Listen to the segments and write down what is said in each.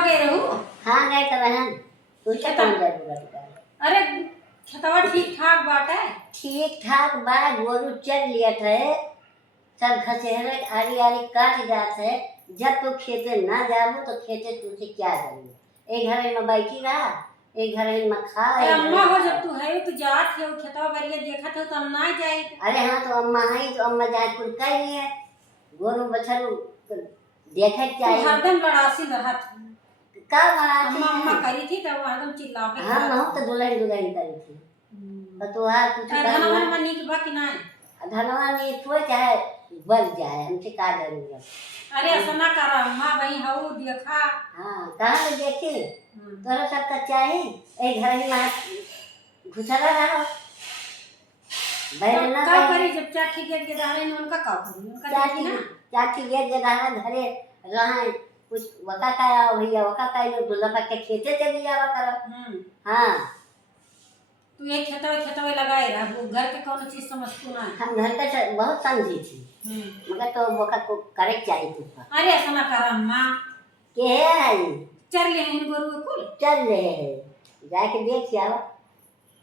गए रहू। हाँ गए तो बहन तू क्या काम जरूरत है। अरे खेतवा ठीक ठाक बाटे। ठीक ठाक बा गोरू चल लिया थे सब घसेरे आरी आरी काट जात है। जब तू खेते ना जाबू तो खेते तुझे क्या करेंगे। एक घर में बैठी रहा एक घर में खा। अरे अम्मा हो जब तू है तो जात है खेतवा बरिया देखत हो तो हम ना जाई। अरे हाँ तो अम्मा है तो अम्मा जाए कुल कह नहीं है गोरू बछरू देखे तू चाहिए। हरदम लड़ासी रहत का मराठी अम्मा अम्मा है। करी थी तो हरदम चिल्ला के हम हम तो दुल्हन दुल्हन करी थी तो तुहार कुछ धनवा में नीक बा कि नहीं। धनवा नहीं थोड़े चाहे बच जाए हमसे का जरूरत। अरे ऐसा ना कर अम्मा भाई हऊ देखा। हाँ कहाँ से देखे तोरा सबका चाहे एक घर में घुसरा रहा बैल ना का करी जब चाठी के दारे ने उनका का करी उनका चाची देखी ना। चाची एक जगह घरे रहा कुछ वका काया भैया वका काई लोग दुल्हा के खेते चली जावा कर। हाँ तू एक खेतवे लगाए रहा वो घर के कौन चीज समझ तू ना। हम घर का बहुत समझी थी मगर तो वका को करे चाहिए तुझको। अरे ऐसा ना कर अम्मा के है चल ले इन गोरु कुल चल रहे हैं जाके देख जावा।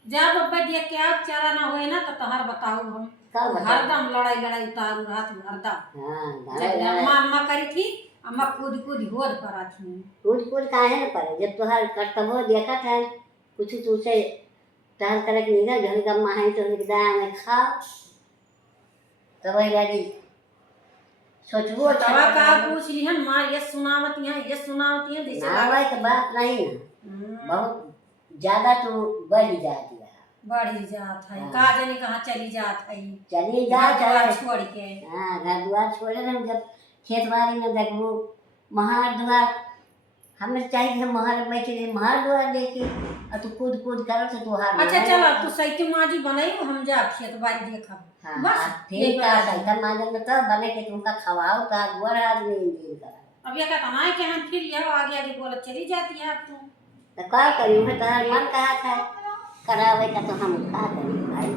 जा बब्बा देख के आप चारा ना होए ना तो तोहर बताऊ हम कब हरदम लड़ाई लड़ाई उतारू रात में हरदम। हाँ जब अम्मा अम्मा करी थी अम्मा कूद कूद होद पर थी। कूद काहे न पड़े जब तुहार कर्तव्य देखा था कुछ तुझसे टहल करे के निकल घर का माँ है तो दाया में खा तो वही लगी सोचबो तवा का पूछ लिहन मां ये सुनावती है जैसे नावे के बात नहीं ना बहुत ज्यादा तो बढ़ जाती है। बढ़ी जात है का जाने कहां चली जात है चली जात है छोड़ के। हाँ घर द्वार छोड़े ना जब खेत बाड़ी में देखबो महार द्वार हमें चाहिए कि महार बैठे महार द्वार देखे और तू कूद कूद करो तो तुहार। अच्छा चल तू सैती माजी बनाई हम जा खेत बाड़ी देखब। हाँ बस ठीक है सैता माजन में तब बने के तुमका खवाओ का गोर आदमी इंजीन करा। अब ये कहता ना कि हम फिर यह आगे आगे बोलत चली जाती है अब तू तो क्या करी मैं तुम्हारा मन कहा था करावे का तो हम का करी भाई।